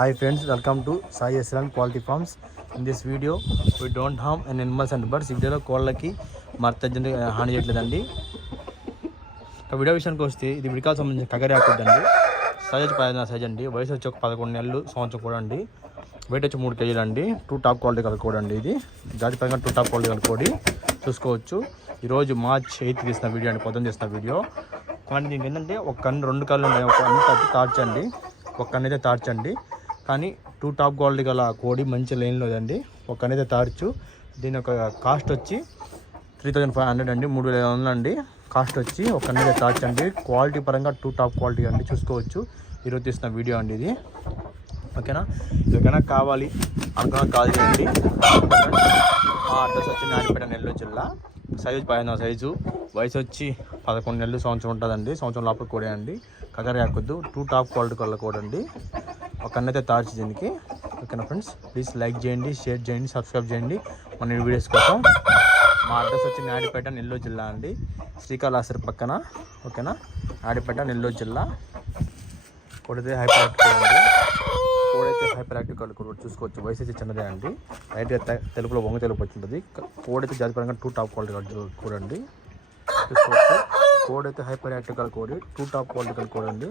Hi friends, welcome to Sai SLN Quality Farms. In this video, we don't harm any animals and birds. వీడియోలో కోళ్ళకి మర్తజ్జని హాని చేయట్లేదండి. Video విషయానికి వస్తే ఇది విడికాలకు సంబంధించిన కగరాకుద్దండి. సైజ్ 10 సైజ్ అండి. వయసు వచ్చి ఒక 11 నెలలు సంవత్సరం కూడా అండి. వెయిట్ వచ్చి 3 కేజీలు అండి. 2 టాప్ క్వాలిటీ కలుకోడి అండి. ఇది జాతి పరంగా 2 టాప్ క్వాలిటీ కలుకోడి చూసుకోవచ్చు. ఈరోజు మార్చ్ 8 తీసిన వీడియో అండి, పొద్దున్న తీసిన వీడియో. కానీ దీనికి ఏంటంటే ఒక కన్ను 2 కళ్ళు ఉన్నాయి. ఒక కన్ను తాడ్చండి, ఒక కన్ను అయితే తాడ్చండి. కానీ 2 టాప్ క్వాలిటీ గల కోడి మంచి లైన్లో అండి. ఒక కన్ను అయితే తాడ్చు. దీని యొక్క కాస్ట్ వచ్చి 3500 అండి, 3500 అండి కాస్ట్ వచ్చి. ఒక కన్ను అయితే తాడ్చండి. క్వాలిటీ పరంగా 2 టాప్ క్వాలిటీ అండి చూసుకోవచ్చు. ఈరోజు తీసిన వీడియో అండి ఇది. ఓకేనా, ఎవరికైనా కావాలి అనుకున్నా కాల్ చేయండి. మా అడ్రస్ వచ్చి నాయుడుపేట, నెల్లూరు జిల్లా. Size 15 size. వయసు వచ్చి 11 నెలలు సంవత్సరం ఉంటుందండి. సంవత్సరం లోపల కూడా అండి. కగరాకొద్దు. 2 టాప్ క్వాలిటీ కల్లా కూడా అండి. ఒక కన్నైతే తాడ్చి దీనికి. ఓకేనా ఫ్రెండ్స్, ప్లీజ్ లైక్ చేయండి, షేర్ చేయండి, సబ్స్క్రైబ్ చేయండి మన వీడియోస్ కోసం. మా అడ్రస్ వచ్చి నాయుడుపేట, నెల్లూరు జిల్లా అండి, శ్రీకాళహస్తి పక్కన. ఓకేనా, నాయుడుపేట, నెల్లూరు జిల్లా. కోడైతే హైపర్ యాక్టివ్ అండి. కోడైతే హైపర్ యాక్టివ్ కలుగు చూసుకోవచ్చు. వయసు అయితే చిన్నదే అండి. లైట్ తెలుపులో వంగ తెలుపు వచ్చింటుంది. కోడైతే జాతిపరంగా 2 టాప్ క్వాలిటీ చూడండి చూసుకోవచ్చు. కోడైతే హైపర్ యాక్టివ్ కోడి 2 టాప్ క్వాలిటీ కోడండి.